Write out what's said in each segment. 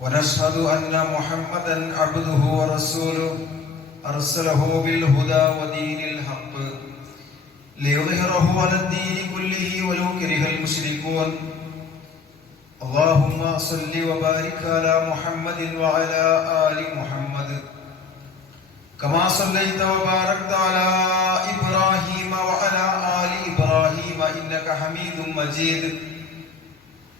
ونشهد أن محمدا عبده ورسوله أرسله بالهدى ودين الحق ليظهره على الدين كله ولو كره المشركون اللهم صل وبارك على محمد وعلى آل محمد كما صليت وباركت على إبراهيم وعلى آل إبراهيم إنك حميد مجيد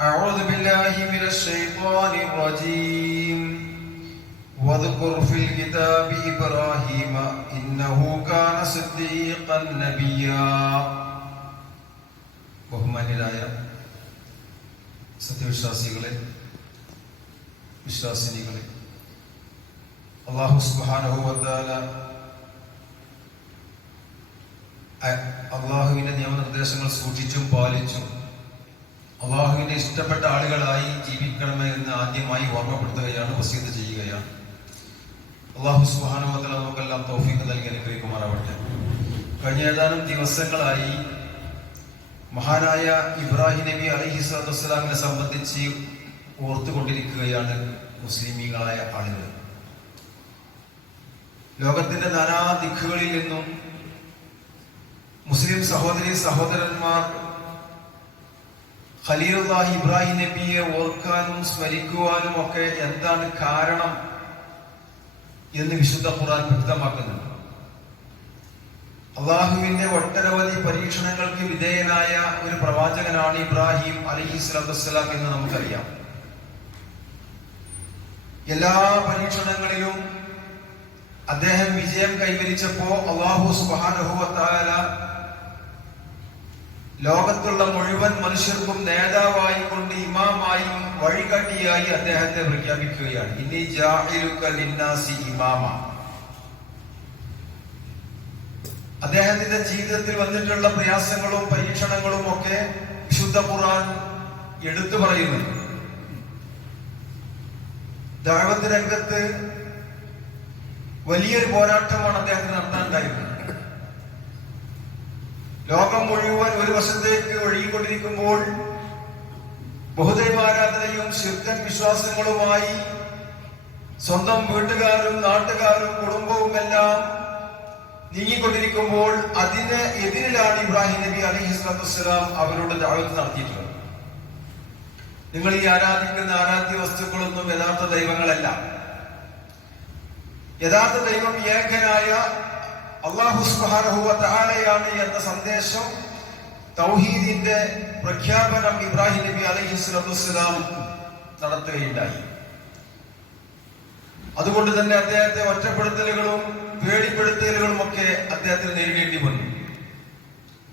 أعوذ بالله من الشيطان الرجيم واذكر في الكتاب إبراهيم إنه كان صديقا نبيا ബഹുമാന്യരായ സത്യവിശ്വാസികളെ വിശ്വാസിനികളെ അള്ളാഹു സുബാനുഭവത്താല അള്ളാഹുവിന്റെ നിയമനിർദ്ദേശങ്ങൾ സൂക്ഷിച്ചും പാലിച്ചും അള്ളാഹുവിന്റെ ഇഷ്ടപ്പെട്ട ആളുകളായി ജീവിക്കണമേ എന്ന് ആദ്യമായി ഓർമ്മപ്പെടുത്തുകയാണ് വസീത് ചെയ്യുകയാണ്. അള്ളാഹു സുബാനുഭവത്തിൽ നമുക്കെല്ലാം തോഫീക്ക് നൽകി അനുഗ്രഹിക്കുമാറാവട്ടെ. കഴിഞ്ഞ ഏതാനും ദിവസങ്ങളായി മഹാനായ ഇബ്രാഹിം നബി അലഹി സ്വലാമിനെ സംബന്ധിച്ച് ഓർത്തുകൊണ്ടിരിക്കുകയാണ് മുസ്ലിമീങ്ങളായ ആളുകൾ. ലോകത്തിന്റെ നാനാ ദിക്കുകളിൽ നിന്നും മുസ്ലിം സഹോദരി സഹോദരന്മാർ ഖലീലുല്ലാഹി ഇബ്രാഹിം നബിയെ ഓർക്കാനും സ്മരിക്കുവാനും ഒക്കെ എന്താണ് കാരണം എന്ന് വിശുദ്ധ ഖുർആൻ വ്യക്തമാക്കുന്നുണ്ട്. അള്ളാഹുവിന്റെ ഒട്ടനവധി പരീക്ഷണങ്ങൾക്ക് വിധേയനായ ഒരു പ്രവാചകനാണ് ഇബ്രാഹിം അലഹി എന്ന് നമുക്കറിയാം. എല്ലാ പരീക്ഷണങ്ങളിലും അദ്ദേഹം വിജയം കൈവരിച്ചപ്പോ അള്ളാഹു സുബാനുഭവത്താല ലോകത്തുള്ള മുഴുവൻ മനുഷ്യർക്കും നേതാവായി കൊണ്ട് ഇമാമായും വഴികാട്ടിയായി അദ്ദേഹത്തെ പ്രഖ്യാപിക്കുകയാണ്. ഇനി ജാഹിലുക്കലിന്നാസി ഇമാമ. അദ്ദേഹത്തിന്റെ ജീവിതത്തിൽ വന്നിട്ടുള്ള പ്രയാസങ്ങളും പരീക്ഷണങ്ങളും ഒക്കെ വിശുദ്ധ ഖുറാൻ എടുത്തു പറയുന്നു. ദാവത്ത് രംഗത്ത് വലിയൊരു പോരാട്ടമാണ് അദ്ദേഹത്തിന് നടത്താനുണ്ടായിരുന്നത് ലോകം മുഴുവൻ ഒരു വശത്തേക്ക് ഒഴുകിക്കൊണ്ടിരിക്കുമ്പോൾ ബഹുദൈവാരാധനയും ശുദ്ധൻ വിശ്വാസങ്ങളുമായി സ്വന്തം വീട്ടുകാരും നാട്ടുകാരും കുടുംബവും എല്ലാം നീങ്ങിക്കൊണ്ടിരിക്കുമ്പോൾ അതിന് എതിരിലാണ് ഇബ്രാഹിം നബി അലി സ്വലാം അവരോട് ദാവത്ത് നടത്തിയിട്ടുള്ളത്. നിങ്ങൾ ഈ ആരാധിക്കുന്ന ആരാധ്യ വസ്തുക്കളൊന്നും യഥാർത്ഥ ദൈവങ്ങളല്ല. യഥാർത്ഥ ദൈവം ഏകനായ അള്ളാഹു എന്ന സന്ദേശം തൗഹീദിന്റെ പ്രഖ്യാപനം ഇബ്രാഹിം നബി അലഹി സ്വലാം നടത്തുകയുണ്ടായി. അതുകൊണ്ട് തന്നെ അദ്ദേഹത്തെ ഒറ്റപ്പെടുത്തലുകളും പേടിപ്പെടുത്തലുകളും ഒക്കെ അദ്ദേഹത്തിന് നേരിടേണ്ടി വന്നു.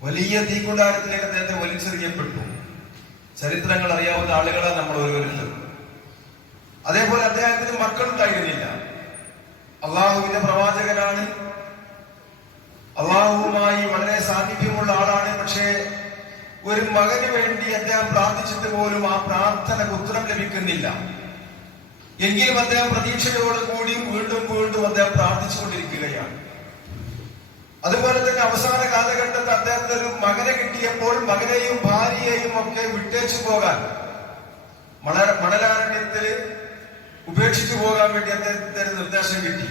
വലിയ തീക്കുണ്ടാരത്തിലേക്ക് അദ്ദേഹത്തെ വലിച്ചെറിയപ്പെട്ടു. ചരിത്രങ്ങൾ അറിയാവുന്ന ആളുകളാണ് നമ്മൾ ഓരോരുത്തരും. അതേപോലെ അദ്ദേഹത്തിന് മക്കളുണ്ടായിരുന്നില്ല. അള്ളാഹുവിന്റെ പ്രവാചകനാണ് അള്ളാഹുവുമായി വളരെ സാന്നിധ്യമുള്ള ആളാണ്. പക്ഷേ ഒരു മകന് വേണ്ടി അദ്ദേഹം പ്രാർത്ഥിച്ചിട്ട് പോലും ആ പ്രാർത്ഥനക്ക് ഉത്തരം ലഭിക്കുന്നില്ല. എങ്കിലും അദ്ദേഹം പ്രതീക്ഷയോട് കൂടി വീണ്ടും വീണ്ടും അദ്ദേഹം പ്രാർത്ഥിച്ചുകൊണ്ടിരിക്കുകയാണ്. അതുപോലെ തന്നെ അവസാന കാലഘട്ടത്തിൽ അദ്ദേഹത്തിന് ഒരു മകനെ കിട്ടിയപ്പോൾ മകനെയും ഭാര്യയെയും ഒക്കെ വിട്ടേച്ചു പോകാൻ മണ മണലാരണ്യത്തിൽ ഉപേക്ഷിച്ചു പോകാൻ വേണ്ടി അദ്ദേഹത്തിന് നിർദ്ദേശം കിട്ടി.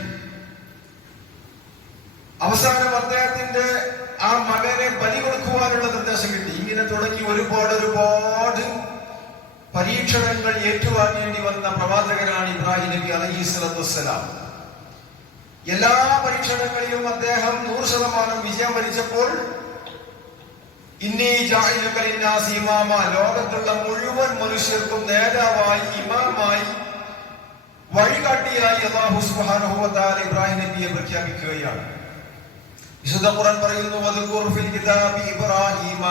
അവസാനം അദ്ദേഹത്തിന്റെ ആ മകനെ ബലി കൊടുക്കുവാനുള്ള നിർദ്ദേശം കിട്ടി. ഇങ്ങനെ തുടങ്ങി ഒരുപാട് ഒരുപാട് പരീക്ഷണങ്ങൾ ഏറ്റുവാങ്ങേണ്ടി വന്ന പ്രവാചകനാണ് ഇബ്രാഹിം നബി അലഹി സ്വലത്തുസലാം എല്ലാ പരീക്ഷണങ്ങളിലും അദ്ദേഹം നൂറ് ശതമാനം വിജയം വരിച്ചപ്പോൾ ലോകത്തുള്ള മുഴുവൻ മനുഷ്യർക്കും നേതാവായി ഇമാമായി വഴികാട്ടിയായി അള്ളാഹു സുബ്ഹാനഹു വ ഇബ്രാഹിം നബിയെ പ്രഖ്യാപിക്കുകയാണ്. വിശുദ്ധ ഖുർആൻ പറയുന്നു വദുഖുർഫിൽ ഫിൽ കിതാബി ഇബ്രാഹീമ.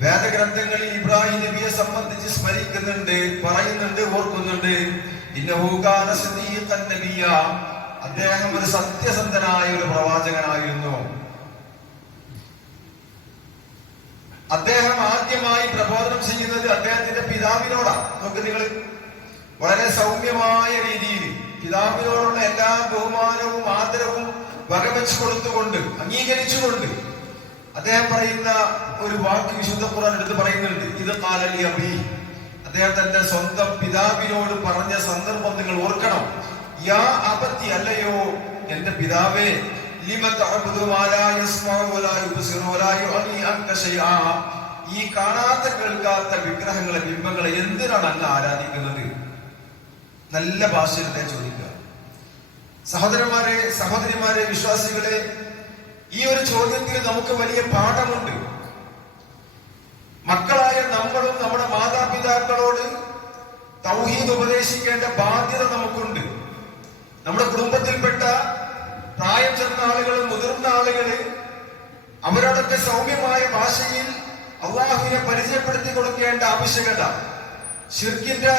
വേദഗ്രന്ഥങ്ങളിൽ ഇബ്രാഹിം നബിയെ സംബന്ധിച്ച് സ്മരിക്കുന്നുണ്ട് പറയുന്നുണ്ട് ഓർക്കുന്നുണ്ട്. നബിയ. അദ്ദേഹം ഒരു സത്യസന്ധനായ ഒരു പ്രവാചകനായിരുന്നു. അദ്ദേഹം ആദ്യമായി പ്രബോധനം ചെയ്യുന്നത് അദ്ദേഹത്തിന്റെ പിതാവിനോടാണ്. നമുക്ക് നിങ്ങൾ വളരെ സൗമ്യമായ രീതിയിൽ പിതാവിനോടുള്ള എല്ലാ ബഹുമാനവും ആദരവും വകവെച്ചു കൊടുത്തുകൊണ്ട് അംഗീകരിച്ചുകൊണ്ട് അദ്ദേഹം പറയുന്ന ഒരു വാക്ക് വിശുദ്ധ ഖുർആൻ എടുത്ത് പറയുന്നുണ്ട്. ഇത് കാലലി അബി അദ്ദേഹം തന്റെ സ്വന്തം പിതാവിനോട് പറഞ്ഞ സന്ദർഭം നിങ്ങൾ ഓർക്കണം. യാ അബത്തി അല്ലയോ എന്റെ പിതാവേ ഈ കാണാത്ത കേൾക്കാത്ത വിഗ്രഹങ്ങളെ ബിംബങ്ങളെ എന്തിനാണ് അങ്ങ് ആരാധിക്കുന്നത്? നല്ല ഭാഷയിൽ ചോദിക്കുക. സഹോദരന്മാരെ സഹോദരിമാരെ വിശ്വാസികളെ ഈ ഒരു ചോദ്യത്തിൽ നമുക്ക് വലിയ പാഠമുണ്ട്. മക്കളായ നമ്മളും നമ്മുടെ മാതാപിതാക്കളോട് തൗഹീദ് ഉപദേശിക്കേണ്ട ബാധ്യത നമുക്കുണ്ട്. നമ്മുടെ കുടുംബത്തിൽപ്പെട്ട പ്രായം ചെന്ന ആളുകൾ മുതിർന്ന ആളുകൾ അവരോടൊക്കെ സൗമ്യമായ ഭാഷയിൽ അള്ളാഹുവിനെ പരിചയപ്പെടുത്തി കൊടുക്കേണ്ട ആവശ്യകത ഷിർക്കിന്റെ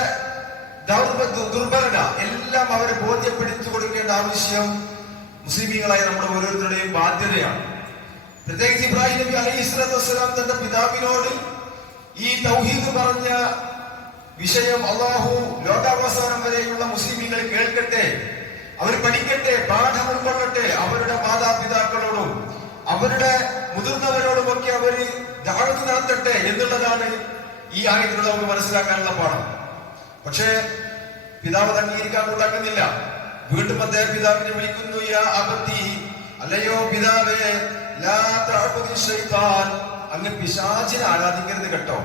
ദൗർബ- ദുർബലത എല്ലാം അവരെ ബോധ്യപ്പെടുത്തി കൊടുക്കേണ്ട ആവശ്യം മുസ്ലിമീങ്ങളായ നമ്മുടെ ഓരോരുത്തരുടെയും ബാധ്യതയാണ്. പ്രത്യേകിച്ച് ഇബ്രാഹിം നബി അലി ഇസ്ലാത്തു വസ്സലാം തന്റെ പിതാവിനോട് ഈ തൗഹീദ് പറഞ്ഞ വിഷയം അള്ളാഹു ലോകാവസാനം വരെയുള്ള മുസ്ലിമീങ്ങൾ കേൾക്കട്ടെ അവർ പഠിക്കട്ടെ പാഠം ഉൾക്കൊള്ളട്ടെ അവരുടെ മാതാപിതാക്കളോടും അവരുടെ മുതിർന്നവരോടുമൊക്കെ അവർ ദാഴ്ത്തി നടത്തട്ടെ എന്നുള്ളതാണ് ഈ ആയത്തിലൂടെ നമുക്ക് മനസ്സിലാക്കാനുള്ള പാഠം. പക്ഷേ പിതാവ് അംഗീകരിക്കാൻ കൂട്ടാക്കുന്നില്ല വീണ്ടും അദ്ദേഹം പിതാവിനെ വിളിക്കുന്നു അല്ലയോ പിതാവേ അങ്ങ് പിശാചിനെ ആരാധിക്കരുത് കേട്ടോ.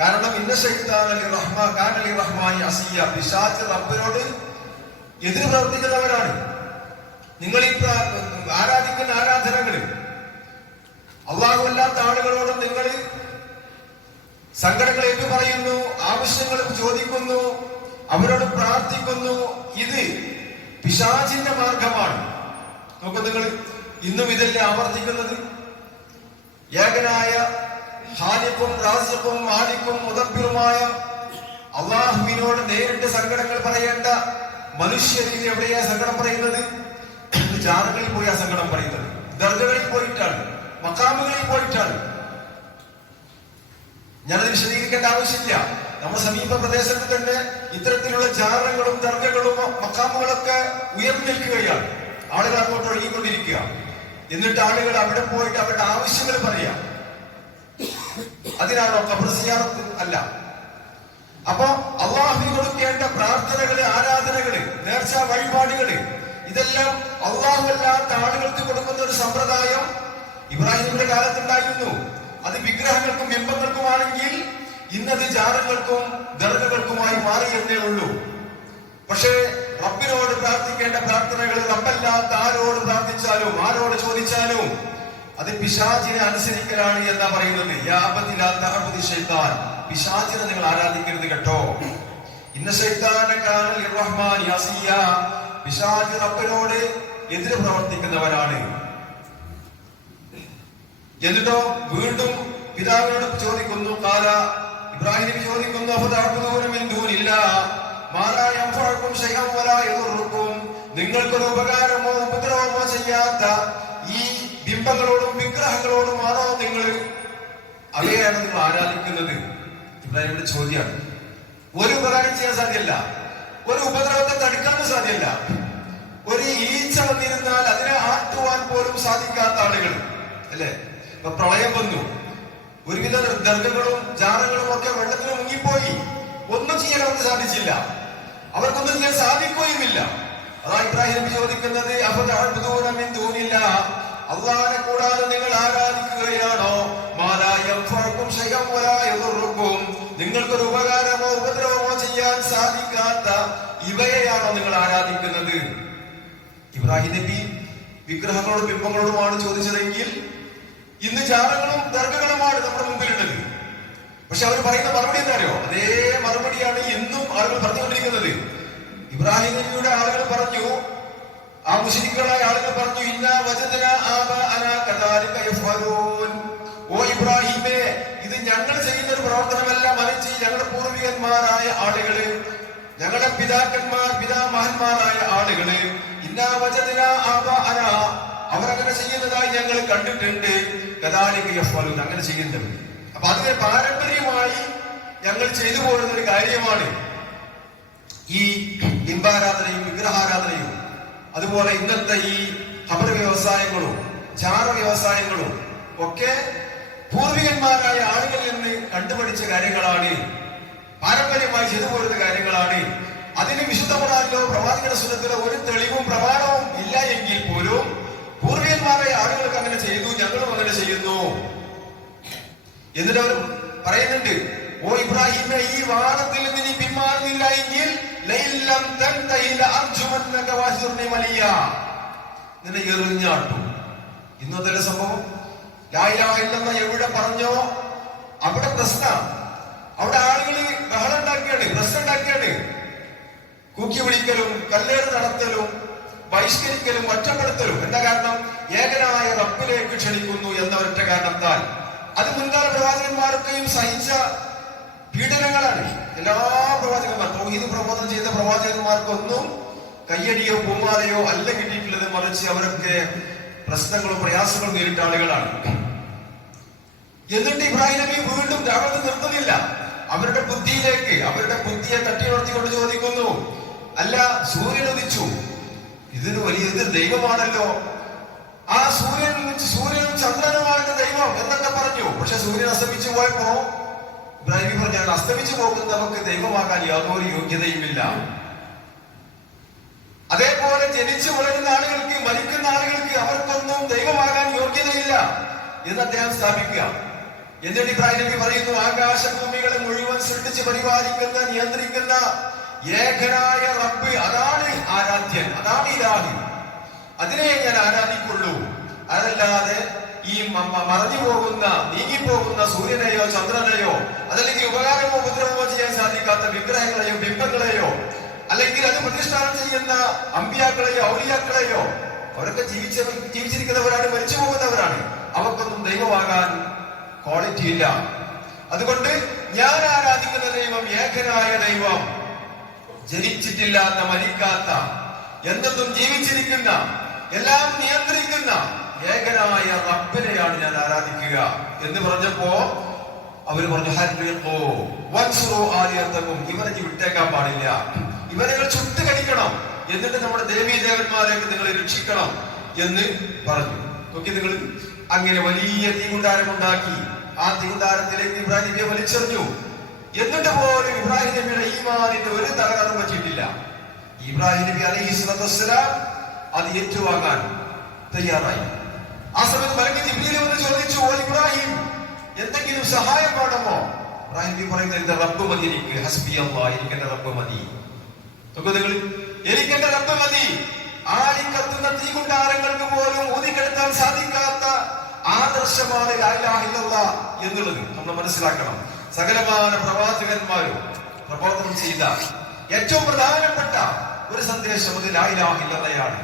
കാരണം ഇന്ന ശൈത്താൻ അലി അസിയ. എതിര് പ്രവർത്തിക്കുന്നവരാണ്. നിങ്ങൾ ഈ ആരാധിക്കുന്ന ആരാധനകൾ അള്ളാഹു അല്ലാത്ത ആളുകളോടും നിങ്ങൾ സങ്കടങ്ങൾ ഏറ്റു പറയുന്നു ആവശ്യങ്ങൾ ചോദിക്കുന്നു അവരോട് പ്രാർത്ഥിക്കുന്നു. ഇത് പിശാചിന്റെ മാർഗമാണ്. നോക്കൂ നിങ്ങൾ ഇന്നും ഇതല്ലേ ആവർത്തിക്കുന്നത്? ഏകനായ ഹാലിപ്പും റാസിപ്പും മാലിക്കും മുതപ്പിറുമായ അള്ളാഹുവിനോട് നേരിട്ട് സങ്കടങ്ങൾ പറയേണ്ട മനുഷ്യരിൽ എവിടെയാ സങ്കടം പറയുന്നത്? ജാതകളിൽ ആ സങ്കടം പറയുന്നത്. ദർഗകളിൽ പോയിട്ടാണ് മക്കാമുകളിൽ പോയിട്ടാണ്. ഞാനത് വിശദീകരിക്കേണ്ട ആവശ്യമില്ല. നമ്മുടെ സമീപ പ്രദേശത്ത് തന്നെ ഇത്തരത്തിലുള്ള ജാറങ്ങളും ദർഗകളും മക്കാമുകളൊക്കെ ഉയർന്നു നിൽക്കുകയാണ് ആളുകൾ അങ്ങോട്ട് ഒഴുകിക്കൊണ്ടിരിക്കുക. എന്നിട്ട് ആളുകൾ അവിടെ പോയിട്ട് അവരുടെ ആവശ്യങ്ങൾ പറയാം. അതിനാണോ സിയാറത്ത് അല്ല. അപ്പോ അള്ളാഹു കൊടുക്കേണ്ട പ്രാർത്ഥനകൾ ആരാധനകൾ നേർച്ച വഴിപാടുകൾ ഇതെല്ലാം അള്ളാഹു അല്ലാത്ത ആളുകൾക്ക് കൊടുക്കുന്ന ഒരു സമ്പ്രദായം ഇബ്രാഹിമിന്റെ കാലത്തുണ്ടായിരുന്നു. അത് വിഗ്രഹങ്ങൾക്കും ബിംബങ്ങൾക്കുമാണെങ്കിൽ ഇന്നത് ജാതങ്ങൾക്കും ദർഗകൾക്കുമായി മാറി എന്നേ ഉള്ളൂ. പക്ഷേ റബ്ബിനോട് പ്രാർത്ഥിക്കേണ്ട പ്രാർത്ഥനകൾ റബ്ബല്ലാത്ത ആരോട് പ്രാർത്ഥിച്ചാലും ആരോട് ചോദിച്ചാലും അത് പിശാചിനെ അനുസരിക്കലാണ് എന്നാ പറയുന്നത്. പിശാചിനെ നിങ്ങൾ ആരാധിക്കരുത് കേട്ടോ. ഇന്ന പിശാചി റബ്ബിനോട് എതിര് പ്രവർത്തിക്കുന്നവരാണ്. എന്നിട്ടോ വീണ്ടും പിതാവിനോട് ചോദിക്കുന്നു കാല ഇബ്രാഹിം നബി ചോദിക്കുന്നു അപ്പൊ താഴ്ത്തുന്നവരും മാറായംഫഴക്കും ശൈഹം നിങ്ങൾക്കൊരു ഉപകാരമോ ഉപദ്രവമോ ചെയ്യാത്ത ഈ ബിംബങ്ങളോടും വിഗ്രഹങ്ങളോടും ആണോ നിങ്ങൾ? അവയെയാണ് നിങ്ങൾ ആരാധിക്കുന്നത്? ഇബ്രാഹിമിന്റെ ചോദ്യമാണ് ഒരു ഉപകാരം ചെയ്യാൻ സാധ്യല്ല. ഒരു ഉപദ്രവത്തെ തടുക്കാനും സാധ്യല്ല. ഒരു ഈച്ച വന്നിരുന്നാൽ അതിനെ ആട്ടുവാൻ പോലും സാധിക്കാത്ത ആളുകൾ. അല്ലേ? പ്രളയം വന്നു. ഒരുവിധ ദർഗകളും ജാറങ്ങളും ഒക്കെ വെള്ളത്തിൽ മുങ്ങിപ്പോയി. ഒന്നും ചെയ്യാൻ അവർക്ക് സാധിച്ചില്ല. അവർക്കൊന്നും ചെയ്യാൻ സാധിക്കുകയുമില്ല. അതാ ഇബ്രാഹിം ചോദിക്കുന്നത് തോന്നില്ല അള്ളാഹിനെ കൂടാതെ നിങ്ങൾ ആരാധിക്കുകയാണോ? നിങ്ങൾക്കൊരു ഉപകാരമോ ഉപദ്രവമോ ചെയ്യാൻ സാധിക്കാത്ത ഇവയെയാണോ നിങ്ങൾ ആരാധിക്കുന്നത്? ഇബ്രാഹിം നബി വിഗ്രഹങ്ങളോടും ബിംബങ്ങളോടുമാണ് ചോദിച്ചതെങ്കിൽ ഇന്ന് ചാരങ്ങളും ദർഗകളുമാണ് നമ്മുടെ മുമ്പിലുള്ളത്. പക്ഷെ അവർ പറയുന്ന മറുപടി എന്താണോ അതേ മറുപടിയാണ് എന്നും ആളുകൾ പറഞ്ഞുകൊണ്ടിരിക്കുന്നത്. ഇബ്രാഹിം നബിയുടെ ആളുകൾ പറഞ്ഞു ആ മുസ്ലിങ്ങളായ ആളുകൾ പറഞ്ഞു ഇന്ന വചന ഓ ഇബ്രാഹിമേ ഇത് ഞങ്ങൾ ചെയ്യുന്ന ഒരു പ്രവർത്തനമല്ല. മറിച്ച് ഞങ്ങളുടെ പൂർവികന്മാരായ ആളുകൾ ഞങ്ങളുടെ പിതാക്കന്മാർ പിതാമഹന്മാരായ ആളുകൾ ഇന്ന വചന അവരങ്ങനെ ചെയ്യുന്നതായി ഞങ്ങൾ കണ്ടിട്ടുണ്ട്. ഗതാലിക യഫ്വലൂൻ അങ്ങനെ ചെയ്യുന്നുണ്ട്. അപ്പൊ അതിന് പാരമ്പര്യമായി ഞങ്ങൾ ചെയ്തു പോരുന്ന ഒരു കാര്യമാണ്. ഈ ബിംബാരാധനയും വിഗ്രഹാരാധനയും അതുപോലെ ഇന്നത്തെ ഈ ഖബർ വ്യവസായങ്ങളും ചാര വ്യവസായങ്ങളും ഒക്കെ പൂർവികന്മാരായ ആളുകളിൽ നിന്ന് കണ്ടുപഠിച്ച കാര്യങ്ങളാണ്. പാരമ്പര്യമായി ചെയ്തു പോരുന്ന കാര്യങ്ങളാണ്. അതിന് വിശുദ്ധ പ്രവാചകരുടെ പ്രവാചകന്റെ ഒരു തെളിവും പ്രമാണവും ഇല്ല എങ്കിൽ പോലും പൂർവികന്മാരായ ആളുകൾക്ക് അങ്ങനെ ചെയ്തു ഞങ്ങളും അങ്ങനെ ചെയ്യുന്നു. എന്നിട്ട് അവർ പറയുന്നുണ്ട് ഓ ഇബ്രാഹിമെ ഈ വാദത്തിൽ നിന്ന് നീ പിന്മാറുന്നില്ല എങ്കിൽ നിന്നെ എറിഞ്ഞാട്ടു ഇന്നത്തെ സംഭവം ലാ ഇലാഹ ഇല്ലല്ലാഹ് എവിടെ പറഞ്ഞോ അവിടെ പ്രശ്ന. അവിടെ ആളുകൾ ബഹളം ഉണ്ടാക്കിയാണ് പ്രശ്നം ഉണ്ടാക്കിയാണ്. കൂക്കി വിളിക്കലും കല്ലേറ് നടത്തലും ബഹിഷ്കരിക്കലും ഒറ്റപ്പെടുത്തലും. എന്താ കാരണം? ഏകനായ റബ്ബിലേക്ക് ക്ഷണിക്കുന്നു എന്ന ഒറ്റ കാരണത്താൽ അത് മുൻകാല പ്രവാചകന്മാർക്കെയും സഹിച്ച പീഡനങ്ങളാണ്. എല്ലാ പ്രവാചകന്മാർ തൗഹീദ് പ്രബോധനം ചെയ്ത പ്രവാചകന്മാർക്കൊന്നും കയ്യടിയോ പൂമാലയോ അല്ല കിട്ടിയിട്ടുള്ളത് മറിച്ച് അവരൊക്കെ പ്രശ്നങ്ങളും പ്രയാസങ്ങളും നേരിട്ട ആളുകളാണ്. എന്നിട്ട് ഇബ്രാഹിം നബി വീണ്ടും ദാവത്ത് നിർത്തുന്നില്ല. അവരുടെ ബുദ്ധിയിലേക്ക് അവരുടെ ബുദ്ധിയെ തട്ടിയുണർത്തിക്കൊണ്ട് ചോദിക്കുന്നു അല്ല സൂര്യൻ ഉദിച്ചു. ഇതിന് വലിയ ഇത് ദൈവമാണല്ലോ. ആ സൂര്യൻ സൂര്യനും ചന്ദ്രനുമായിട്ട് ദൈവം എന്നൊക്കെ പറഞ്ഞു. പക്ഷെ സൂര്യൻ അസ്തമിച്ചു പോയപ്പോ ഇബ്രാഹിം നബി പറഞ്ഞാൽ അസ്തമിച്ചു പോകുന്നവർക്ക് ദൈവമാകാൻ യാതൊരു യോഗ്യതയുമില്ല. അതേപോലെ ജനിച്ചു വളരുന്ന ആളുകൾക്ക് മരിക്കുന്ന ആളുകൾക്ക് അവർക്കൊന്നും ദൈവമാകാൻ യോഗ്യതയില്ല എന്ന് അദ്ദേഹം സ്ഥാപിക്കുക. എന്നിട്ട് ഇബ്രാഹിം നബി പറയുന്നു ആകാശഭൂമികളെ മുഴുവൻ സൃഷ്ടിച്ച് പരിപാലിക്കുന്ന നിയന്ത്രിക്കുന്ന ഏകനായ റബ്ബ് അതാണ് ആരാധ്യൻ അതാണ് ഇലാഹി അതിനെ ഞാൻ ആരാധിക്കുള്ളൂ. അതല്ലാതെ ഈ മറഞ്ഞു പോകുന്ന നീങ്ങിപ്പോകുന്ന സൂര്യനെയോ ചന്ദ്രനെയോ അതല്ലെങ്കിൽ ഉപകാരമോ ഉപദ്രവമോ ചെയ്യാൻ സാധിക്കാത്ത വിഗ്രഹങ്ങളെയോ ബിംബങ്ങളെയോ അല്ലെങ്കിൽ അത് പ്രതിഷ്ഠാനം ചെയ്യുന്ന അമ്പിയാക്കളെയോ ഔലിയാക്കളെയോ അവരൊക്കെ ജീവിച്ച ജീവിച്ചിരിക്കുന്നവരാണ് മരിച്ചു പോകുന്നവരാണ്. അവർക്കൊന്നും ദൈവമാകാൻ ക്വാളിറ്റി ഇല്ല. അതുകൊണ്ട് ഞാൻ ആരാധിക്കുന്ന ദൈവം ഏകനായ ദൈവം. ജനിച്ചിട്ടില്ലാത്ത മരിക്കാത്ത എന്തെന്നും ജീവിച്ചിരിക്കുന്ന എല്ലാം നിയന്ത്രിക്കുന്ന ഏകനായ റബ്ബിനെയാണ് ഞാൻ ആരാധിക്കുക എന്ന് പറഞ്ഞപ്പോ അവർ പറഞ്ഞു ഇവരെ വിട്ടേക്കാൻ പാടില്ല. ഇവരെ ചുട്ടു കടിക്കണം എന്നിട്ട് നമ്മുടെ ദേവീ ദേവന്മാരെയൊക്കെ നിങ്ങളെ രക്ഷിക്കണം എന്ന് പറഞ്ഞു. നോക്കി നിങ്ങൾ അങ്ങനെ വലിയ തീകുണ്ടാരം ഉണ്ടാക്കി. ആ തീകുണ്ടാരത്തിലേക്ക് ഇബ്രാഹിം വലിച്ചെറിഞ്ഞു. എന്നിട്ട് പോലും ഇബ്രാഹിം നബിയുടെ ഈമാനിന്റെ ഒരു തലകടം പറ്റിയിട്ടില്ല. ഇബ്രാഹിം നബി അലൈഹി സ്വലത്തു വസ്സലാം അത് ഏറ്റുവാങ്ങാൻ തയ്യാറായി. ആ സമയത്ത് മലക്ക് ജിബ്രീൽ വന്ന് ചോദിച്ചു ഓ ഇബ്രാഹിം എന്തെങ്കിലും സഹായം വേണമോ? ഇബ്രാഹിം നബി പറയുന്നത് എന്റെ റബ്ബ് മതി എനിക്ക് ഹസ്ബി അള്ളാ എനിക്ക് എന്റെ റബ്ബ് മതി. നിങ്ങൾ എനിക്ക് എന്റെ റബ്ബ് മതി. ആളിക്കത്തുന്ന തീകുണ്ടാരങ്ങൾക്ക് പോലും ഊതിക്കെടുത്താൻ സാധിക്കാത്ത ആദർശമാണ് എന്നുള്ളത് നമ്മൾ മനസ്സിലാക്കണം. സകലമാന പ്രവാചകന്മാരും പ്രബോധനം ചെയ്ത ഏറ്റവും പ്രധാനപ്പെട്ട ഒരു സന്ദേശം അത് ലായിലാഹില്ലതയാണ്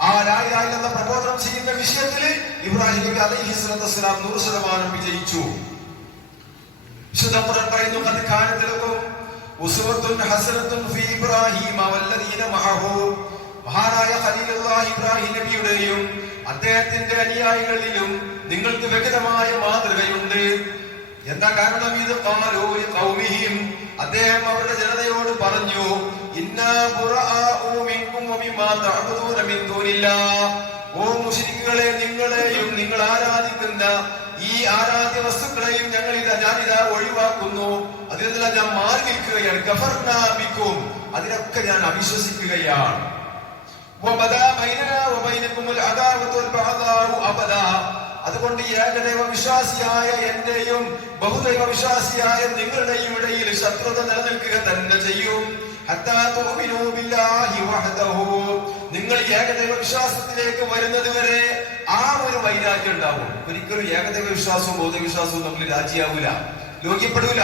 ആ ലാ ഇലാഹ ഇല്ലല്ലാഹ് പ്രബോധനം ചെയ്യുന്ന വിഷയത്തിൽ ഇബ്രാഹിം നബി അലൈഹി സ്വലാം നൂറ് ശതമാനം വിജയിച്ചു. വിശുദ്ധ ഖുർആൻ പറയുന്നു "ഖദ് കാനത് ഉസ്വത്തുൻ ഹസനത്തുൻ ഫീ വല്ലദീന മഅഹു." മഹാനായ ഖലീലുള്ളാഹി ഇബ്രാഹിം അദ്ദേഹത്തിന്റെ അനുയായികളിലും നിങ്ങൾക്ക് വ്യക്തമായ മാതൃകയുണ്ട്. എന്താ കാരണം ഇത്? കൗമിഹിം അദ്ദേഹം അവരുടെ ജനതയോട് പറഞ്ഞു ഓ നിങ്ങളെയും നിങ്ങൾ ആരാധിക്കുന്ന ഈ ആരാധ്യ വസ്തുക്കളെയും ഞങ്ങൾ ഇതാ ഞാനിതാ ഒഴിവാക്കുന്നു. അതിൽ നിന്നെല്ലാം ഞാൻ മാറി നിൽക്കുകയാണ്. ഗഫർനാബിക്കും അതിനൊക്കെ ഞാൻ അവിശ്വസിക്കുകയാണ്. അതുകൊണ്ട് ഏകദൈവ വിശ്വാസിയായ എന്റെയും ബഹുദൈവ വിശ്വാസിയായ നിങ്ങളുടെയും ഇടയിൽ ശത്രുത നിലനിൽക്കുക തന്നെ ചെയ്യും. നിങ്ങൾ ഏകദൈവ വിശ്വാസത്തിലേക്ക് വരുന്നത് വരെ ആ ഒരു വൈരാഗ്യം ഉണ്ടാവും. ഒരിക്കലും ഏകദൈവ വിശ്വാസവും ബൗദ്ധവിശ്വാസവും നമ്മൾ രാജിയാവൂല. യോഗ്യപ്പെടൂല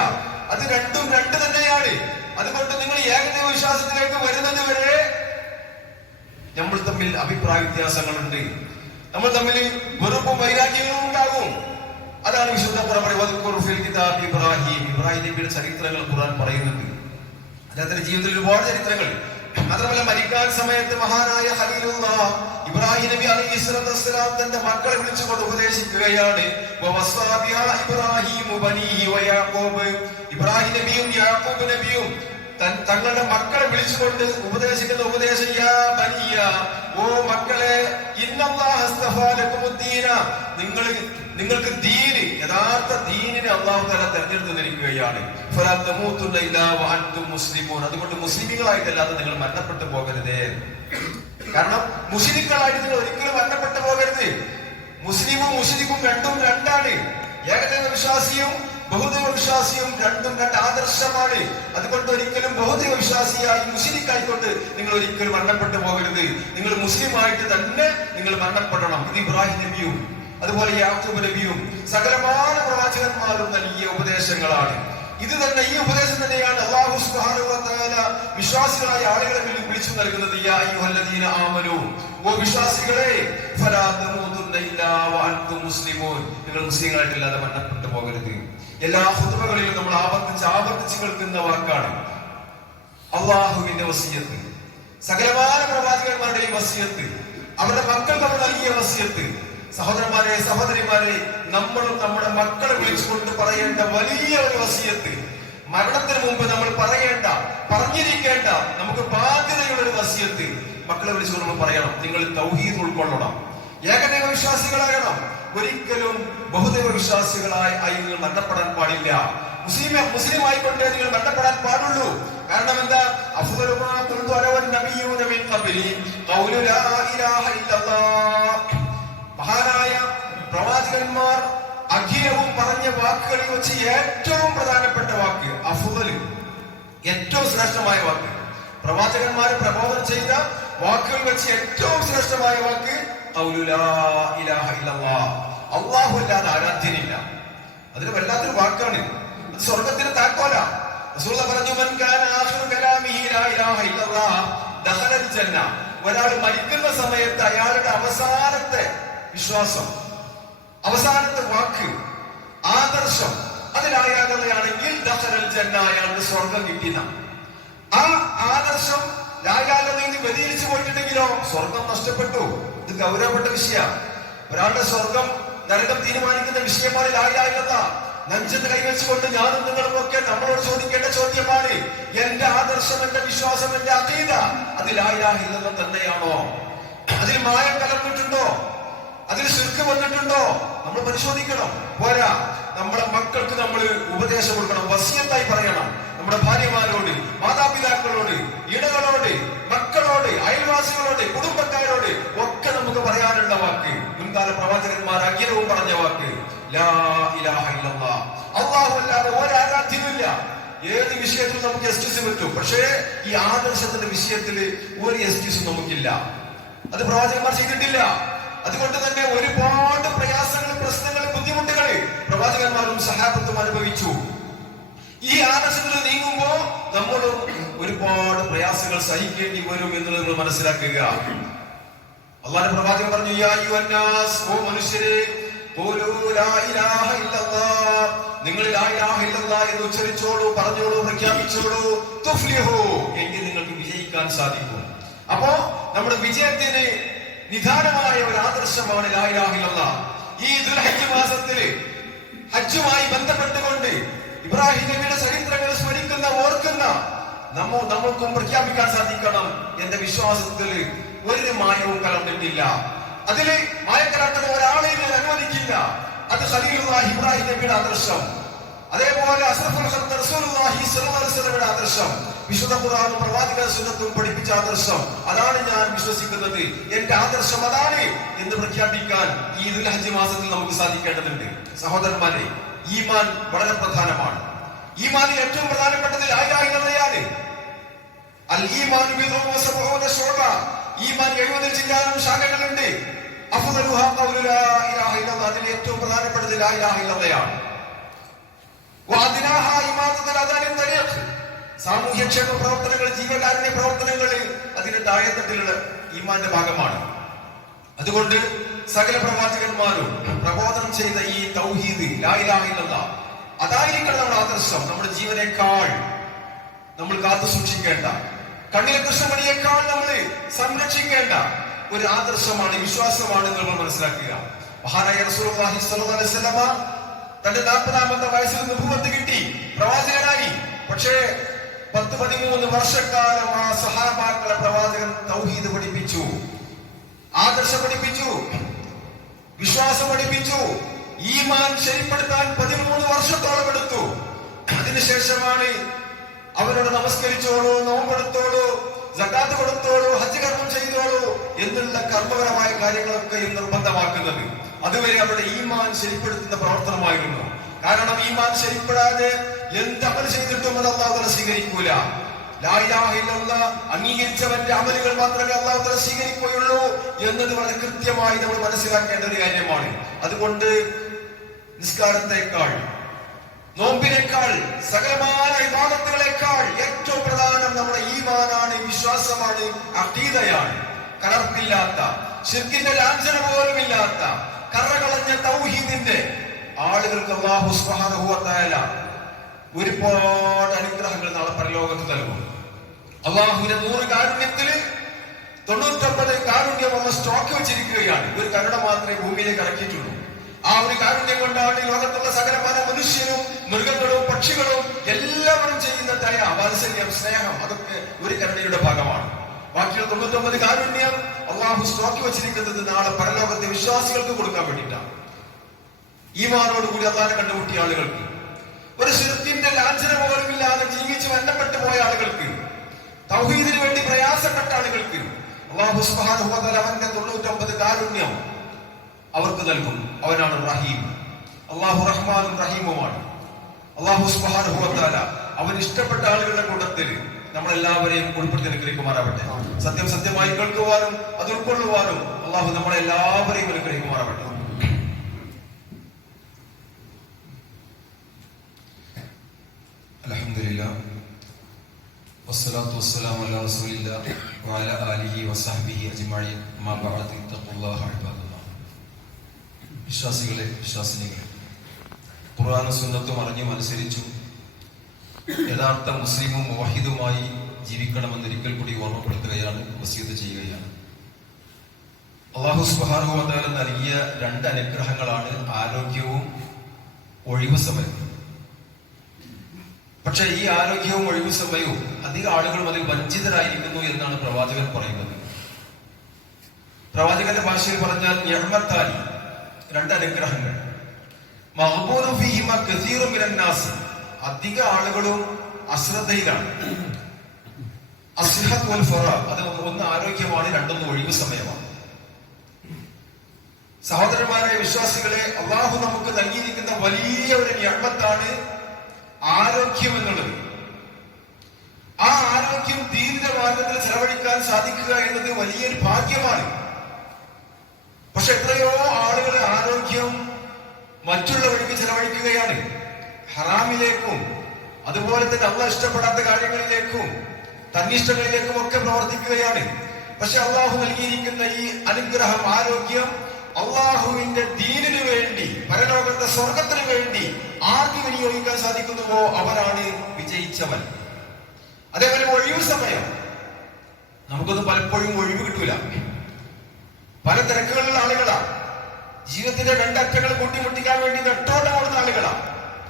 അത് രണ്ടും രണ്ട് തന്നെയാണ്. അതുകൊണ്ട് നിങ്ങൾ ഏകദൈവ വിശ്വാസത്തിലേക്ക് വരുന്നത് വരെ നമ്മൾ തമ്മിൽ അഭിപ്രായ വ്യത്യാസങ്ങളുണ്ട്. നമ്മൾ തമ്മിൽ വെറുപ്പും വൈരാഗ്യങ്ങളും ഉണ്ടാകും. അതാണ് വിശുദ്ധ കിതാബ് ഇബ്രാഹിം. ഇബ്രാഹിം നബിയുടെ ചരിത്രങ്ങൾ ഖുർആൻ പറയുന്നുണ്ട്. അദ്ദേഹത്തിന്റെ ജീവിതത്തിൽ ഒരുപാട് ചരിത്രങ്ങൾ. മാത്രമല്ല മരിക്കാൻ സമയത്ത് മഹാനായ ഹലീലുള്ള ഇബ്രാഹിം നബി അലൈഹി ഇസ്ലാം വസ്സലാം തന്റെ മക്കളെ വിളിച്ചുകൊണ്ട് ഉപദേശിക്കുകയാണ്. ഇബ്രാഹിം നബിയും യാക്കൂബ് നബിയും തങ്ങളുടെ മക്കളെ വിളിച്ചുകൊണ്ട് ഉപദേശിക്കുന്ന ഉപദേശം ഓ മക്കളെ നിങ്ങൾ നിങ്ങൾക്ക് ദീന് യഥാർത്ഥ ദീനിനെ അള്ളാഹു തല തെരഞ്ഞെടുത്ത് മുസ്ലിമൂൻ. അതുകൊണ്ട് മുസ്ലിമുകളായിട്ടല്ലാതെ നിങ്ങൾ മരണപ്പെട്ടു പോകരുതേ. കാരണം മുസ്ലിങ്ങളായിട്ട് നിങ്ങൾ ഒരിക്കലും മരണപ്പെട്ടു പോകരുത്. മുസ്ലിമും മുസ്ലിമും രണ്ടും രണ്ടാണ്. ഏകദേശ വിശ്വാസിയും ബഹുദൈവ വിശ്വാസിയും രണ്ടും രണ്ട് ആദർശമാണ്. അതുകൊണ്ട് ഒരിക്കലും ബഹുദൈവ വിശ്വാസിയായി മുസ്ലിക്കായിക്കൊണ്ട് നിങ്ങൾ ഒരിക്കലും മരണപ്പെട്ടു പോകരുത്. നിങ്ങൾ മുസ്ലിം ആയിട്ട് തന്നെ നിങ്ങൾ മരണപ്പെടണം. ഇത് ഇബ്രാഹിം നബിയും അതുപോലെ യാക്കൂബ് നബിയും സകലമായ പ്രവാചകന്മാരും നൽകിയ ഉപദേശങ്ങളാണ്. ഇത് തന്നെ ഈ ഉപദേശം തന്നെയാണ് അള്ളാഹു തആല വിശ്വാസികളായ ആളുകളെ വിളിച്ചു നൽകുന്നത്. യാ അയ്യുഹല്ലദീന ആമലു ഓ വിശ്വാസികളെ ഫലാ മുസ്ലിമൂൻ. നിങ്ങൾ മുസ്ലിങ്ങളായിട്ടില്ലാതെ മരണപ്പെട്ടു പോകരുത്. എല്ലാ ഖുതുബകളിലും നമ്മൾ ആവർത്തിച്ച് ആവർത്തിച്ച് കേൾക്കുന്ന വാക്കാണ്. അള്ളാഹുവിന്റെ വസിയത്ത്. സകലമായ പ്രവാചകന്മാരുടെയും വസിയത്ത്. അവരുടെ മക്കൾ തമ്മിൽ നൽകിയ വസിയത്ത്. സഹോദരന്മാരെ സഹോദരിമാരെ നമ്മളും നമ്മുടെ മക്കളെ വിളിച്ചുകൊണ്ട് പറയേണ്ട വലിയ ഒരു വസിയത്ത്. മരണത്തിന് മുമ്പ് നമ്മൾ പറയേണ്ട പറഞ്ഞിരിക്കേണ്ട നമുക്ക് ബാധ്യതയുള്ള ഒരു വസിയത്ത്. മക്കളെ വിളിച്ചുകൊണ്ട് നമ്മൾ പറയണം. നിങ്ങൾ തൗഹീദ് ഉൾക്കൊള്ളണം. ഏകദൈവ വിശ്വാസികളാകണം ഒരിക്കലും ബഹുദൈവ വിശ്വാസികളായി ആയി നിങ്ങൾ ബന്ധപ്പെടാൻ പാടില്ല. മുസ്ലിം മുസ്ലിം ആയിക്കൊണ്ട് നിങ്ങൾ ബന്ധപ്പെടാൻ പാടുള്ളൂ. കാരണം എന്താ? മഹാനായ പ്രവാചകന്മാർ അഖിലവും പറഞ്ഞ വാക്കുകളിൽ വെച്ച് ഏറ്റവും പ്രധാനപ്പെട്ട വാക്ക് അഫുദൽ ഏറ്റവും ശ്രേഷ്ഠമായ വാക്ക്. പ്രവാചകന്മാർ പ്രബോധനം ചെയ്ത വാക്കുകൾ വെച്ച് ഏറ്റവും ശ്രേഷ്ഠമായ വാക്ക് അല്ലാഹു അല്ലാതെ ആരാധ്യനില്ല. അതിന് വല്ലാത്തൊരു വാക്കാണ് അത് സ്വർഗത്തിന് താക്കോല. പറഞ്ഞു ഒരാൾ മരിക്കുന്ന സമയത്ത് അയാളുടെ അവസാനത്തെ വിശ്വാസം അവസാനത്തെ വാക്ക് ആദർശം ജന്ന അയാൾക്ക് സ്വർഗം കിട്ടിയ ആ ആദർശം ലായാലെന്ന് നിന്ന് വ്യതിരിച്ചു പോയിട്ടുണ്ടെങ്കിലോ സ്വർഗം നഷ്ടപ്പെട്ടു. ഇത് ഗൗരവപ്പെട്ട വിഷയമാണ് ഒരാളുടെ സ്വർഗം നരകം തീരുമാനിക്കുന്ന വിഷയമാണ് ലായാലെന്ന നെഞ്ചത്ത് കൈവച്ചുകൊണ്ട് ഞാനും നിങ്ങളും ഒക്കെ നമ്മളോട് ചോദിക്കേണ്ട ചോദ്യമാണ് എന്റെ ആദർശം എന്റെ വിശ്വാസം എന്റെ അതീത അത് ലായില്ലാഹില്ലെന്ന് തന്നെയാണോ? അതിൽ മായം കലർന്നിട്ടുണ്ടോ? അതിൽ ശുക്ക് വന്നിട്ടുണ്ടോ? നമ്മൾ പരിശോധിക്കണം. പോരാ. നമ്മുടെ മക്കൾക്ക് നമ്മൾ ഉപദേശം കൊടുക്കണം. വസിയത്തായി പറയണം. നമ്മുടെ ഭാര്യമാരോട് മാതാപിതാക്കളോട് ഇടകളോട് മക്കളോട് അയൽവാസികളോട് കുടുംബക്കാരോട് ഒക്കെ നമുക്ക് പറയാനുള്ള വാക്ക്. മുൻകാല പ്രവാചകന്മാർ അഖിലവും പറഞ്ഞ വാക്ക്. അല്ലാതെ ഏത് വിഷയത്തിലും നമുക്ക് എസ്റ്റിസ് പറ്റും? പക്ഷേ ഈ ആദർശത്തിന്റെ വിഷയത്തിൽ ഒരു എസ്റ്റിസും നമുക്കില്ല. അത് പ്രവാചകന്മാർ ചെയ്തിട്ടില്ല. അതുകൊണ്ട് തന്നെ ഒരുപാട് പ്രയാസങ്ങൾ പ്രശ്നങ്ങൾ ബുദ്ധിമുട്ടുകൾ പ്രവാചകന്മാരും സഹാബത്തും അനുഭവിച്ചു. ഈ ആദർശത്തിൽ നീങ്ങുമ്പോ നമ്മൾ ഒരുപാട് പ്രയാസങ്ങൾ സഹിക്കേണ്ടി വരും എന്നുള്ളത് നിങ്ങൾ മനസ്സിലാക്കുക അള്ളാഹു പ്രവാചകൻ പറഞ്ഞു ഓ മനുഷ്യരെ. നിങ്ങൾ എന്ന് ഉച്ചരിച്ചോളൂ പറഞ്ഞോളൂ പ്രഖ്യാപിച്ചോളൂ എങ്കിൽ നിങ്ങൾക്ക് വിജയിക്കാൻ സാധിക്കും അപ്പോ നമ്മുടെ വിജയത്തിന് നിധാനമായ ഒരു ആദർശമാണ് ലാ ഇലാഹ ഇല്ലല്ലാഹ്. ഈ ദുൽഹജ്ജ് മാസത്തിൽ ഹജ്ജുമായി ബന്ധപ്പെട്ടുകൊണ്ട് ഇബ്രാഹിം ചരിത്രങ്ങൾ സ്മരിക്കുന്ന ഓർക്കുന്ന നമ്മ നമ്മൾക്കും പ്രഖ്യാപിക്കാൻ സാധിക്കണം എന്റെ വിശ്വാസത്തിൽ ഒരു മായവും കലർന്നിട്ടില്ല. അതിൽ മായക്കലർത്തുന്ന ഒരാളെ ഞാൻ അനുവദിക്കില്ല. അത് ഖലീലുല്ലാഹി ഇബ്രാഹിം നബിയുടെ ആദർശം. അതേപോലെ വസല്ലമയുടെ ആദർശം. വിശുദ്ധ ഖുർആനും പ്രവാചക സുന്നത്തും പഠിപ്പിച്ച ആദർശം. അതാണ് ഞാൻ വിശ്വസിക്കുന്നത്. എന്റെ ആദർശം അതാണ് എന്ന് പ്രഖ്യാപിക്കാൻ ഈ ദുൽ ഹജ്ജ് മാസത്തിൽ നമുക്ക് സാധിക്കേണ്ടതുണ്ട്. സഹോദരന്മാരെ ഈമാൻ വളരെ പ്രധാനമാണ്. ഈമാനിൽ ഏറ്റവും പ്രധാനപ്പെട്ടത് ലാ ഇലാഹ ഇല്ലല്ലയാണ് അൽ ഈമാൻ വസബഊന ശുഅബ ഈമാൻ എഴുപതിൽ ചില്ലാനും ശാഖകളുണ്ട്. ഏറ്റവും പ്രധാനപ്പെട്ടത് ലാ ഇലാഹ ഇല്ലല്ലയാണ് വഅദ്നാഹാ ഇമാദത്തുൽ അദാനിൻ തരീഖ്. സാമൂഹ്യക്ഷേമ പ്രവർത്തനങ്ങൾ ജീവകാരുണ്യ പ്രവർത്തനങ്ങൾ അതിന്റെ താഴെത്തട്ടിലുള്ള ഈമാന്റെ ഭാഗമാണ്. അതുകൊണ്ട് സകല പ്രവാചകന്മാരും പ്രബോധനം ചെയ്ത ഈ തൗഹീദ് ലാ ഇലാഹ ഇല്ലല്ലാഹ് അതായിരിക്കണം നമ്മുടെ ആദർശം നമ്മുടെ ജീവനേക്കാൾ നമ്മൾ കാത്തു സൂക്ഷിക്കേണ്ട. കണ്ണിലെ കൃഷ്ണമണിയേക്കാൾ നമ്മൾ സംരക്ഷിക്കേണ്ട ഒരു ആദർശമാണ് വിശ്വാസമാണ് നമ്മൾ മനസ്സിലാക്കുക. മഹാനായ റസൂലുള്ളാഹി സ്വല്ലല്ലാഹു അലൈഹി തന്റെ നാൽപ്പതാമത്തെ വയസ്സിൽ നുബുവത്ത് കിട്ടി പ്രവാചകനായി. പക്ഷേ പത്ത് പതിമൂന്ന് വർഷക്കാലം ആ സഹാബാക്കളെ പ്രവാചകൻ തൗഹീദ് പഠിപ്പിച്ചു. ആദർശം പഠിപ്പിച്ചു വിശ്വാസം പഠിപ്പിച്ചു ഈമാൻ ശരിപ്പെടുത്താൻ പതിമൂന്ന് വർഷത്തോളം എടുത്തു. അതിനുശേഷമാണ് അവരോട് നമസ്കരിച്ചോളൂ നോമ്പെടുത്തോളൂ ജക്കാത്ത് കൊടുത്തോളൂ ഹജ്ജ് കർമ്മം ചെയ്തോളൂ എന്നുള്ള കർമ്മപരമായ കാര്യങ്ങളൊക്കെയും നിർബന്ധമാക്കുന്നത്. അതുവരെ അവരുടെ ഈമാൻ ശരിപ്പെടുത്തുന്ന പ്രവർത്തനമായിരുന്നു. കാരണം ഈമാൻ ശരിപ്പെടാതെ എന്ത് അമൽ ചെയ്തിട്ടും അത് അള്ളാഹുതല സ്വീകരിക്കൂല. അംഗീകരിച്ചവന്റെ അമലുകൾ മാത്രമേ അള്ളാഹു സ്വീകരിക്കുകയുള്ളൂ എന്നത് വളരെ കൃത്യമായി നമ്മൾ മനസ്സിലാക്കേണ്ട ഒരു കാര്യമാണ്. അതുകൊണ്ട് നിസ്കാരത്തെക്കാൾ നോമ്പിനേക്കാൾ സകലമായ വിവാദത്തുകളെക്കാൾ ഏറ്റവും പ്രധാനം നമ്മുടെ ഈമാനാണ് വിശ്വാസമാണ് അഖീദയാണ്. കലർപ്പില്ലാത്ത ശിർക്കിന്റെ ലാഞ്ചന പോലും ഇല്ലാത്ത കറകളഞ്ഞ തൗഹീദിന്റെ ആളുകൾക്ക് അള്ളാഹു തആല ഒരുപാട് അനുഗ്രഹങ്ങൾ നാളെ പരലോകത്ത് നൽകും. അള്ളാഹുവിന്റെ നൂറ് കാരുണ്യത്തിൽ തൊണ്ണൂറ്റൊമ്പത് കാരുണ്യം നമ്മൾ സ്റ്റോക്ക് വെച്ചിരിക്കുകയാണ്. ഒരു കരുണ മാത്രമേ ഭൂമിയിലേക്ക് ഇറക്കിയിട്ടുള്ളൂ. ആ ഒരു കാരുണ്യം കൊണ്ടാണ് ഈ ലോകത്തുള്ള സകലമായ മനുഷ്യരും മൃഗങ്ങളും പക്ഷികളും എല്ലാവരും ചെയ്യുന്ന ദയ വാത്സല്യം സ്നേഹം അതൊക്കെ ഒരു കരുണയുടെ ഭാഗമാണ്. ബാക്കിയുള്ള തൊണ്ണൂറ്റൊമ്പത് കാരുണ്യം അള്ളാഹു സ്റ്റോക്ക് വെച്ചിരിക്കുന്നത് നാളെ പരലോകത്തെ വിശ്വാസികൾക്ക് കൊടുക്കാൻ വേണ്ടിയിട്ടാണ്. ഈ കൂടി അള്ളാഹിനെ കണ്ടുമുട്ടിയ ആളുകൾക്ക്. ഒരു ശിരത്തിന്റെ ലാഞ്ചന പോലും ഇല്ലാതെ ജീവിച്ച് മരണപ്പെട്ടു പോയ ആളുകൾക്ക് തൗഹീദിന് വേണ്ടി പ്രയാസപ്പെട്ട ആളുകൾക്ക് അള്ളാഹു സുബ്ഹാനഹു വ തആല അവന്റെ തൊണ്ണൂറ്റൊമ്പത് കാരുണ്യം അവർക്ക് നൽകും. അവനാണ് റഹീം. അള്ളാഹു റഹ്മാനും റഹീമുമാണ്. അള്ളാഹു അവൻ ഇഷ്ടപ്പെട്ട ആളുകളുടെ കൂട്ടത്തിൽ നമ്മളെല്ലാവരെയും ഉൾപ്പെടുത്തി അനുഗ്രഹിക്കുമാറാവട്ടെ സത്യം സത്യമായി കേൾക്കുവാനും അത് ഉൾക്കൊള്ളുവാനും അള്ളാഹു നമ്മളെല്ലാവരെയും അനുഗ്രഹിക്കുമാറാവട്ടെ. والصلاة والسلام على رسول الله وعلى آله وصحبه أجمعين ما بعد اتقوا الله عباد الله വിശ്വാസികളെ വിശ്വാസിനികളെ ഖുർആാനും സുന്നത്തും അറിഞ്ഞും അനുസരിച്ചും യഥാർത്ഥ മുസ്ലിമും മുവഹിദുമായി ജീവിക്കണമെന്ന് ഒരിക്കൽ കൂടി ഓർമ്മപ്പെടുത്തുകയാണ് വസീത് ചെയ്യുകയാണ് അള്ളാഹു സുബാനുഭവത്താല നൽകിയ രണ്ട് അനുഗ്രഹങ്ങളാണ് ആരോഗ്യവും ഒഴിവു സമയവും പക്ഷെ ഈ ആരോഗ്യവും ഒഴിവു സമയവും അധിക ആളുകളും അതിൽ വഞ്ചിതരായിരിക്കുന്നു എന്നാണ് പ്രവാചകൻ പറയുന്നത്. പ്രവാചകന്റെ ഭാഷയിൽ പറഞ്ഞാൽ ഞഹ്മത്താലി രണ്ട് അനുഗ്രഹങ്ങൾ. അധിക ആളുകളും അശ്രദ്ധയിലാണ്. അത് ഒന്ന് ആരോഗ്യമാണ് രണ്ടൊന്ന് ഒഴിവു സമയമാണ്. സഹോദരന്മാരായ വിശ്വാസികളെ അള്ളാഹു നമുക്ക് നൽകിയിരിക്കുന്ന വലിയ ഒരു ഞമ്മത്താണ് ആരോഗ്യം എന്നുള്ളത്. ആ ആരോഗ്യം ദീവിത മാർഗത്തിൽ ചെലവഴിക്കാൻ സാധിക്കുക എന്നത് വലിയൊരു ഭാഗ്യമാണ്. പക്ഷെ എത്രയോ ആളുകൾ ആരോഗ്യം മറ്റുള്ള വഴിക്ക് ചെലവഴിക്കുകയാണ്. ഹറാമിലേക്കും അതുപോലെ തന്നെ അള്ള ഇഷ്ടപ്പെടാത്ത കാര്യങ്ങളിലേക്കും തന്നിഷ്ടങ്ങളിലേക്കും ഒക്കെ പ്രവർത്തിക്കുകയാണ്. പക്ഷെ അള്ളാഹു നൽകിയിരിക്കുന്ന ഈ അനുഗ്രഹം ആരോഗ്യം അള്ളാഹുവിന്റെ ദീനിനു വേണ്ടി പരലോകത്തെ സ്വർഗത്തിന് വേണ്ടി ആർക്ക് വിനിയോഗിക്കാൻ സാധിക്കുന്നുവോ അവരാണ് വിജയിച്ചവൻ. അതേപോലെ ഒഴിവ് സമയം. നമുക്കൊന്നും പലപ്പോഴും ഒഴിവ് കിട്ടൂല. പല തിരക്കുകളിലുള്ള ആളുകളാണ് ജീവിതത്തിന്റെ രണ്ടറ്റങ്ങൾ കൂട്ടിമുട്ടിക്കാൻ വേണ്ടി നെട്ടോട്ടം ആളുകളാ.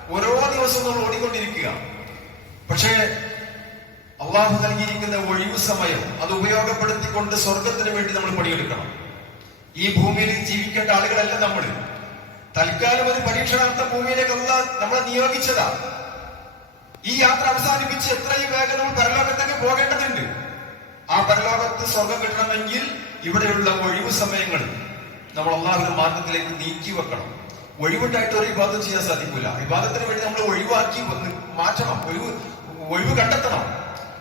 ഓരോ ദിവസവും നമ്മൾ ഓടിക്കൊണ്ടിരിക്കുക. പക്ഷേ അള്ളാഹു നൽകിയിരിക്കുന്ന ഒഴിവ് സമയം അത് ഉപയോഗപ്പെടുത്തിക്കൊണ്ട് സ്വർഗത്തിന് വേണ്ടി നമ്മൾ പണിയെടുക്കണം. ഈ ഭൂമിയിൽ ജീവിക്കേണ്ട ആളുകളല്ല നമ്മൾ തൽക്കാലം ഒരു പരീക്ഷണാർത്ഥം ഭൂമിയിലേക്ക് അല്ല നമ്മളെ നിയോഗിച്ചതാ. ഈ യാത്ര അവസാനിപ്പിച്ച് എത്രയും വേഗം നമ്മൾ പരലോകത്തേക്ക് പോകേണ്ടതുണ്ട്. ആ പരലോകത്ത് സ്വർഗം കിട്ടണമെങ്കിൽ ഇവിടെയുള്ള ഒഴിവ് സമയങ്ങൾ നമ്മൾ അള്ളാഹുവിന്റെ മാർഗത്തിലേക്ക് നീക്കി വെക്കണം. ഒഴിവുണ്ടായിട്ട് ഒരു വിവാദം ചെയ്യാൻ സാധിക്കില്ല വിവാദത്തിന് വേണ്ടി നമ്മൾ ഒഴിവാക്കി മാറ്റണം. ഒഴിവ് ഒഴിവ് കണ്ടെത്തണം.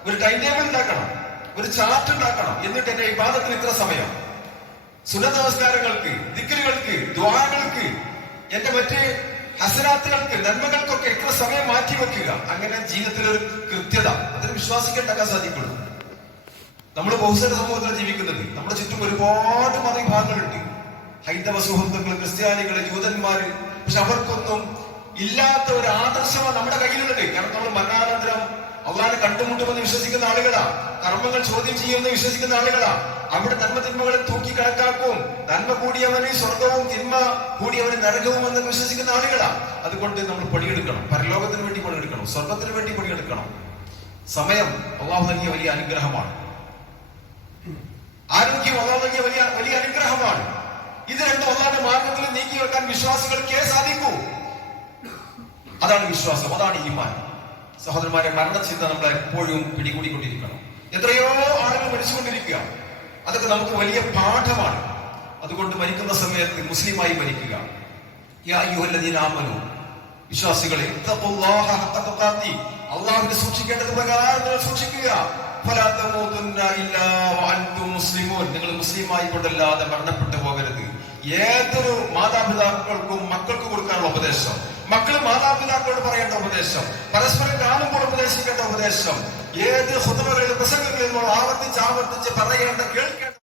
ഒരു ടൈം ടേബിൾ ഉണ്ടാക്കണം. ഒരു ചാർട്ട് ഉണ്ടാക്കണം. എന്നിട്ട് എന്റെ വിവാദത്തിന് ഇത്ര സമയം. സുന്നത നമസ്കാരങ്ങൾക്ക് ദിക്കലുകൾക്ക് ദ്വാരങ്ങൾക്ക് എന്റെ മറ്റ് ഹസനാത്തുകൾക്ക് നന്മകൾക്കൊക്കെ എത്ര സമയം മാറ്റി വെക്കുക? അങ്ങനെ ജീവിതത്തിൽ ഒരു കൃത്യത. അതിന് വിശ്വാസിക്ക് ഉണ്ടാക്കാൻ സാധിക്കുള്ളൂ. നമ്മൾ ബഹുസ്വര സമൂഹത്തിലാണ് ജീവിക്കുന്നത്. നമ്മുടെ ചുറ്റും ഒരുപാട് മതവിഭാഗങ്ങളുണ്ട്. ഹൈന്ദവ സുഹൃത്തുക്കൾ ക്രിസ്ത്യാനികൾ ജൂതന്മാര്. പക്ഷെ അവർക്കൊന്നും ഇല്ലാത്ത ഒരു ആദർശമാണ് നമ്മുടെ കയ്യിലുള്ളത്. കാരണം നമ്മൾ മരണാനന്തരം അള്ളാനെ കണ്ടുമുട്ടുമെന്ന് വിശ്വസിക്കുന്ന ആളുകളാ. കർമ്മങ്ങൾ ചോദ്യം ചെയ്യുമെന്ന് വിശ്വസിക്കുന്ന ആളുകളാ. അവിടെ നന്മ തിന്മകളെ തൂക്കി കണക്കാക്കും. നന്മ കൂടിയവന് സ്വർഗവും തിന്മ കൂടിയവന് നരകവും എന്ന് വിശ്വസിക്കുന്ന ആളുകളാ. അതുകൊണ്ട് നമ്മൾ പണിയെടുക്കണം. പരലോകത്തിന് വേണ്ടി പണിയെടുക്കണം. സ്വർഗത്തിന് വേണ്ടി പണിയെടുക്കണം. സമയം അള്ളാഹു നൽകിയ വലിയ അനുഗ്രഹമാണ്. ആരോഗ്യം അള്ളാഹു നൽകിയ വലിയ വലിയ അനുഗ്രഹമാണ്. ഇത് രണ്ടും അള്ളാഹുടെ മാർഗത്തിൽ നീക്കി വെക്കാൻ വിശ്വാസികൾക്കേ സാധിക്കൂ. അതാണ് വിശ്വാസം. അതാണ് ഈമാൻ. സഹോദരന്മാരെ മരണചിന്ത നമ്മളെ എപ്പോഴും പിടികൂടിക്കൊണ്ടിരിക്കണം. എത്രയോ ആളുകൾ മരിച്ചുകൊണ്ടിരിക്കുക. അതൊക്കെ നമുക്ക് വലിയ പാഠമാണ്. അതുകൊണ്ട് മരിക്കുന്ന സമയത്ത് മുസ്ലിമായി മരിക്കുക. വിശ്വാസികളെ അള്ളാഹുവിനെ സൂക്ഷിക്കേണ്ടത് പ്രകാരം സൂക്ഷിക്കുക. നിങ്ങൾ മുസ്ലിമായി കൊണ്ടല്ലാതെ മരണപ്പെട്ടു പോകരുത്. ഏതൊരു മാതാപിതാക്കൾക്കും മക്കൾക്ക് കൊടുക്കാനുള്ള ഉപദേശം. മക്കൾ മാതാപിതാക്കളോട് പറയേണ്ട ഉപദേശം. പരസ്പരം കാണുമ്പോൾ ഉപദേശിക്കേണ്ട ഉപദേശം. ഏത് ഹുതുമകളിലും പ്രസംഗങ്ങളിലും നമ്മൾ ആവർത്തിച്ച് ആവർത്തിച്ച് പറയേണ്ട കേൾക്കേണ്ട